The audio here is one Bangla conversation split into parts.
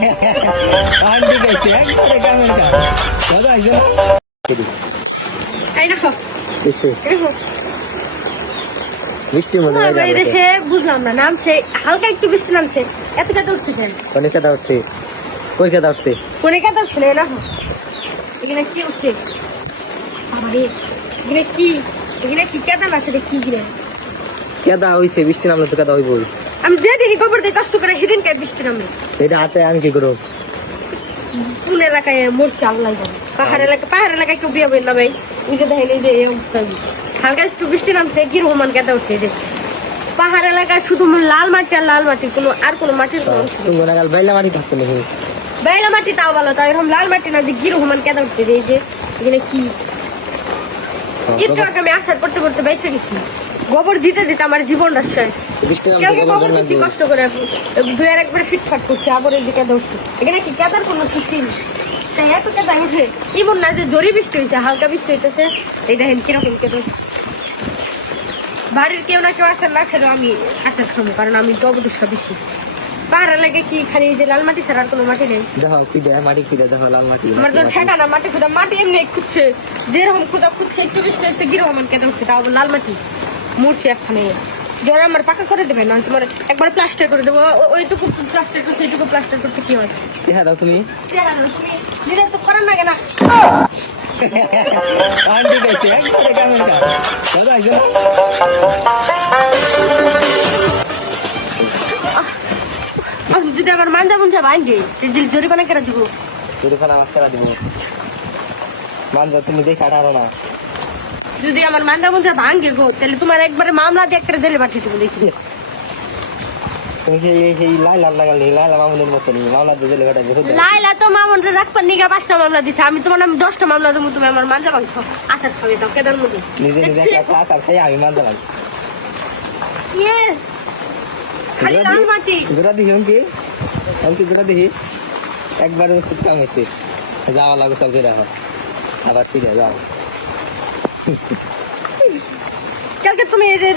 আন্টি একবারে দাদা এই দেশে বুঝলাম না নামছে হালকা একটু বৃষ্টি নামছে। এত কেটে উঠছে কেন? কোনে কেদা উঠছে। কই কেদা উঠছে। কোনে কেটে উঠছে না এখানে কি উঠছে? বাবারে এখানে কি? এখানে কি কেটে আছে কি গিরে কেদা হইছে বৃষ্টি নামলে তো কেদা হইবই। আমি যে যেদিনই খবর দিই কষ্ট করে সেদিন কে বৃষ্টি নামে। এটা হাতে আমি কি করব? কোন এলাকায় মরছে আল্লাহ পাহাড় এলাকা পাহাড় এলাকায় কেউ বিয়ে না ভাই বুঝে দেখেন এই যে এই অবস্থা হালকা একটু বৃষ্টি নামছে কি রহমান কেটে উঠছে যে। পাহাড় এলাকায় শুধু লাল মাটি আর লাল মাটি কোনো আর কোনো মাটির কোনো অংশ বাইলা মারি থাকতো বেলা মাটি তাও ভালো তাও এরকম লাল মাটি না যে গির রহমান কেটে উঠছে এই যে এখানে কি? একটু আগে আমি আসার করতে করতে বেঁচে গেছি। গোবর দিতে দিতে আমার জীবনটা শেষ। গোবর দিচ্ছি কষ্ট করে দুই আর একবার ফিটফাট করছে আবার এই দিকে দৌড়ছে। এখানে কি কেদার কোনো সৃষ্টি? নেই তাই এত কেদা উঠে এমন না যে জোরে বৃষ্টি হয়েছে হালকা বৃষ্টি হইতেছে। এই দেখেন কীরকম কেদা বাড়ির কেউ না কেউ আসার না খেলেও আমি আসার খাব কারণ আমি ডবদুষা বেশি। পাহাড়ে লাগে কি খালি এই যে লাল মাটি ছাড়া আর কোনো মাটি নেই। দেখো কি দেয় মাটি কি দেখো লাল মাটি। আমার তো ঠেকা না মাটি খুদা মাটি এমনি খুঁজছে। যেরকম খুদা খুঁজছে একটু বৃষ্টি হচ্ছে গিরহমান কেদা উঠছে তাও আবার লাল মাটি। মরছে একখানে জোর আমার পাকা করে দেবে না তোমার একবার প্লাস্টার করে দেবো। ওইটুকু প্লাস্টার করতে এইটুকু প্লাস্টার করতে কি হয়? দেখা দাও তুমি। দেখা গেল, তুমি নিজের তো করার লাগে না। একবারে দাদা যদি আমার মানজা মুঞ্জা ভাঙ্গে জরিমানা কেটে দিব। খানা মাছ খেলা দিব। মানবা তুমি দেখে আঠারো না। যদি আমার মানজা মুঞ্জা ভাঙ্গে গো তাহলে তোমার একবারে মামলা দিয়ে একটা জেলে পাঠিয়ে দেবো দেখি। লাইলা তো মামন রাখবার নিগা পাঁচটা মামলা দিছে আমি তোমার আমি দশটা মামলা দেবো তুমি আমার খাবে দাও কেদার মধ্যে নিজে নিজে একটা খাই আমি মানতে পারছি ইয়ে খালি লাল মাটি। গোটা দেখি কি আমি কি গোটা দেখি একবারে কাম হয়েছে যাওয়া লাগবে সব আবার। ফিরে যাও কালকে তুমি যে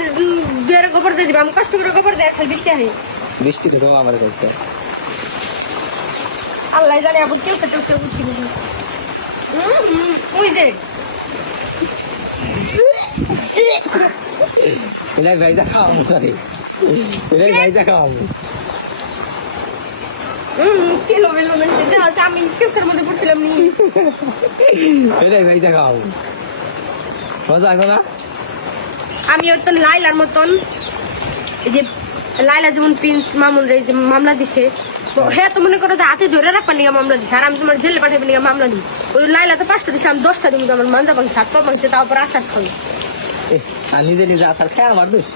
দুয়ারে গোবর দিয়ে দিবে আমি কষ্ট করে গোবর দেয় খালি বৃষ্টি আহে বৃষ্টি দেবো আমার কাছে। আল্লাহ জানে আবার কেউ কেটে কেউ বুঝি ওই যে। এলাই ভাই যা খাওয়াবো করে এলাই ভাই যা খাওয়াবো কিলো বেলো যা, আমি কেউসের মধ্যে পড়ছিলাম নি। এলাই ভাই যা খাওয়াবো না? আমি ওর তো লাইলার মতন যে লাইলা যেমন প্রিন্স মামুন রে যে মামলা দিছে হ্যাঁ তো মনে করো যে হাতে ধরে রাখবার নিয়ে মামলা দিছে আর আমি তোমার জেলে পাঠাবে নিয়ে মামলা দিই ওই লাইলা তো পাঁচটা দিছে আমি দশটা দিন আমার মাঞ্জা মাংস সাত পা মাংস তারপর আসার খাবি নিজে নিজে আসার খেয়ে আমার দোষ?